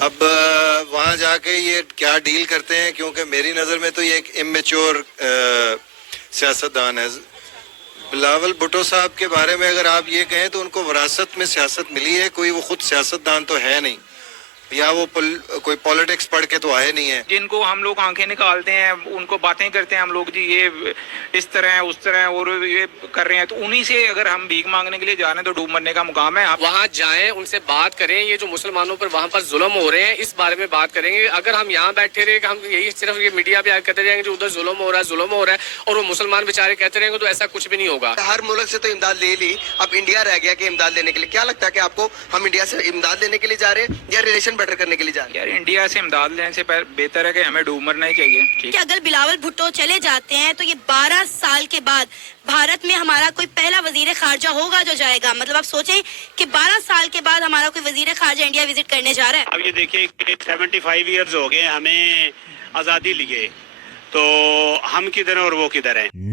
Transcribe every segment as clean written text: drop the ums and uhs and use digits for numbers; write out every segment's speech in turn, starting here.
اب وہاں جا کے یہ کیا ڈیل کرتے ہیں، کیونکہ میری نظر میں تو یہ ایک امیچور سیاستدان ہے. بلاول بھٹو صاحب کے بارے میں اگر آپ یہ کہیں تو ان کو وراثت میں سیاست ملی ہے، کوئی وہ خود سیاستدان تو ہے نہیں، یا وہ کوئی پولیٹکس پڑھ کے تو آئے نہیں ہیں. جن کو ہم لوگ آنکھیں نکالتے ہیں، ان کو باتیں کرتے ہیں ہم لوگ، جی یہ اس طرح ہے اس طرح ہے اور یہ کر رہے ہیں، تو انہی سے اگر ہم بھیک مانگنے کے لیے جا رہے ہیں تو ڈوب مرنے کا مقام ہے. وہاں جائیں، ان سے بات کریں، یہ جو مسلمانوں پر وہاں پر ظلم ہو رہے ہیں اس بارے میں بات کریں گے. اگر ہم یہاں بیٹھے رہے کہ ہم یہی صرف یہ میڈیا پہ کہتے رہیں گے جو ادھر ظلم ہو رہا ہے اور وہ مسلمان بیچارے کہتے رہیں گے تو ایسا کچھ بھی نہیں ہوگا. ہر ملک سے تو امداد لے لی، اب انڈیا رہ گیا کہ امداد لینے کے لیے. کیا لگتا ہے کہ آپ کو ہم انڈیا سے امداد لینے کے لیے جا رہے ہیں یا ریلیشن بیٹر کرنے کے لیے جا رہے ہیں؟ یار انڈیا سے امداد لینے سے بہتر ہے کہ ہمیں ڈوب مرنا ہی چاہیے. ٹھیک کہ اگر بلاول بھٹو چلے جاتے ہیں تو یہ 12 سال کے بعد بھارت میں ہمارا کوئی پہلا وزیر خارجہ ہوگا جو جائے گا. مطلب آپ سوچیں کہ 12 سال کے بعد ہمارا کوئی وزیر خارجہ انڈیا وزٹ کرنے جا رہا ہے. اب یہ دیکھیں کہ 75 ایئرز ہو گئے ہمیں آزادی لیے، تو ہم کدھر ہیں اور وہ کدھر ہیں.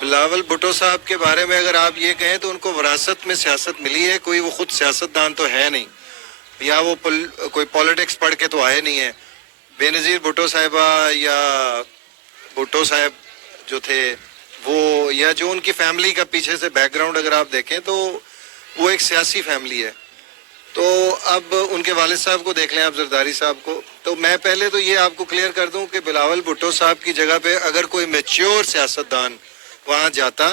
بلاول بھٹو صاحب کے بارے میں اگر آپ یہ کہیں تو ان کو وراثت میں سیاست ملی ہے، کوئی وہ خود سیاستدان تو ہے نہیں، یا وہ کوئی پولیٹکس پڑھ کے تو آئے نہیں ہیں. بے نظیر بھٹو صاحبہ یا بھٹو صاحب جو تھے وہ، یا جو ان کی فیملی کا پیچھے سے بیک گراؤنڈ اگر آپ دیکھیں تو وہ ایک سیاسی فیملی ہے. تو اب ان کے والد صاحب کو دیکھ لیں آپ، زرداری صاحب کو. تو میں پہلے تو یہ آپ کو کلیئر کر دوں کہ بلاول بھٹو صاحب کی جگہ پہ اگر کوئی میچیور سیاستدان وہاں جاتا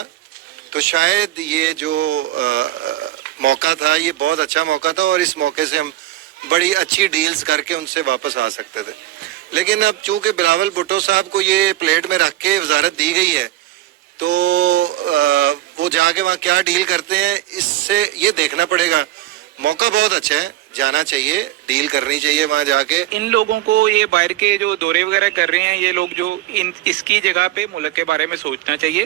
تو شاید یہ جو موقع تھا یہ بہت اچھا موقع تھا، اور اس موقع سے ہم بڑی اچھی ڈیلز کر کے ان سے واپس آ سکتے تھے. لیکن اب چونکہ بلاول بھٹو صاحب کو یہ پلیٹ میں رکھ کے وزارت دی گئی ہے تو وہ جا کے وہاں کیا ڈیل کرتے ہیں اس سے یہ دیکھنا پڑے گا. موقع بہت اچھا ہے، جانا چاہیے، ڈیل کرنی چاہیے وہاں جا کے. ان لوگوں کو یہ باہر کے جو دورے وغیرہ کر رہے ہیں یہ لوگ، جو اس کی جگہ پہ ملک کے بارے میں سوچنا چاہیے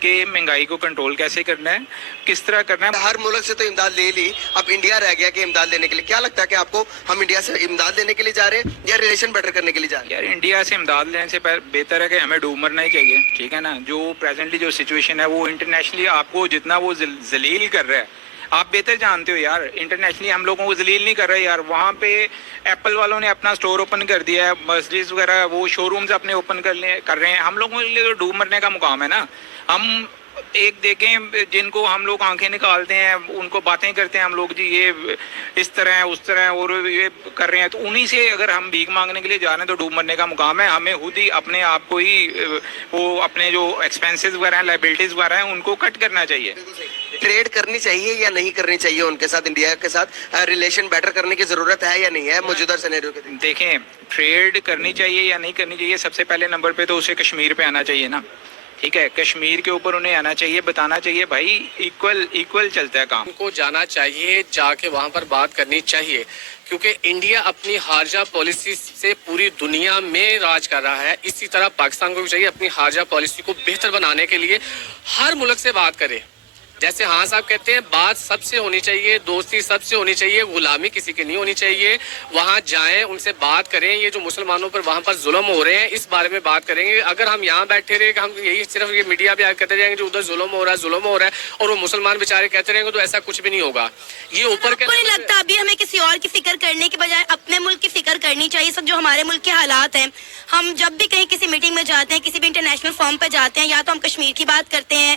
کہ مہنگائی کو کنٹرول کیسے کرنا ہے، کس طرح کرنا ہے. ہر ملک سے تو امداد لے لی، اب انڈیا رہ گیا کہ امداد لینے کے لیے. کیا لگتا ہے کہ آپ کو ہم انڈیا سے امداد لینے کے لیے جا رہے ہیں یا ریلیشن بیٹر کرنے کے لیے جا رہے ہیں؟ یار انڈیا سے امداد لینے سے بہتر ہے کہ ہمیں ڈوب مرنا ہی چاہیے. ٹھیک ہے نا. جو پریزنٹلی جو سچویشن ہے وہ انٹرنیشنلی آپ کو جتنا وہ ذلیل کر رہا ہے، آپ بہتر جانتے ہو یار. انٹرنیشنلی ہم لوگوں کو ذلیل نہیں کر رہے یار. وہاں پہ ایپل والوں نے اپنا سٹور اوپن کر دیا ہے، مرسڈیز وغیرہ وہ شو رومز اپنے اوپن کر رہے ہیں. ہم لوگوں کے لیے تو ڈوب مرنے کا مقام ہے نا. ہم ایک دیکھیں جن کو ہم لوگ آنکھیں نکالتے ہیں، ان کو باتیں کرتے ہیں ہم لوگ، جی یہ اس طرح ہے اس طرح ہے اور یہ کر رہے ہیں، تو انہی سے اگر ہم بھیک مانگنے کے لیے جا رہے ہیں تو ڈوب مرنے کا مقام ہے. ہمیں خود ہی اپنے آپ کو ہی وہ اپنے جو ایکسپینسز وغیرہ ہیں، لائبلٹیز وغیرہ ہیں، ان کو کٹ کرنا چاہیے. ٹریڈ کرنی چاہیے یا نہیں کرنی چاہیے ان کے ساتھ؟ انڈیا کے ساتھ ریلیشن بیٹر کرنے کی ضرورت ہے یا نہیں ہے موجودہ سینیریو کے؟ دیکھیں ٹریڈ کرنی چاہیے یا نہیں کرنی چاہیے، سب سے پہلے نمبر پہ تو اسے کشمیر پہ آنا چاہیے نا. ٹھیک ہے، کشمیر کے اوپر انہیں آنا چاہیے، بتانا چاہیے بھائی ایکول چلتا ہے کام. ان کو جانا چاہیے، جا کے وہاں پر بات کرنی چاہیے، کیونکہ انڈیا اپنی خارجہ پالیسی سے پوری دنیا میں راج کر رہا ہے. اسی طرح پاکستان کو بھی چاہیے اپنی خارجہ پالیسی کو بہتر بنانے کے لیے ہر ملک سے بات کرے. جیسے ہاں صاحب کہتے ہیں، بات سب سے ہونی چاہیے، دوستی سب سے ہونی چاہیے، غلامی کسی کی نہیں ہونی چاہیے. وہاں جائیں، ان سے بات کریں، یہ جو مسلمانوں پر وہاں پر ظلم ہو رہے ہیں اس بارے میں بات کریں گے. اگر ہم یہاں بیٹھے رہے کہ ہم یہی صرف یہ میڈیا پہ کہتے رہیں گے جو ادھر ظلم ہو رہا ہے اور وہ مسلمان بیچارے کہتے رہیں گے تو ایسا کچھ بھی نہیں ہوگا. یہ اوپر کے نہیں لگتا ابھی ہمیں کسی اور کی فکر کرنے کے بجائے اپنے ملک کی فکر کرنی چاہیے. سب جو ہمارے ملک کے حالات ہیں، ہم جب بھی کہیں کسی میٹنگ میں جاتے ہیں، کسی بھی انٹرنیشنل فورم پہ جاتے ہیں، یا تو ہم کشمیر کی بات کرتے ہیں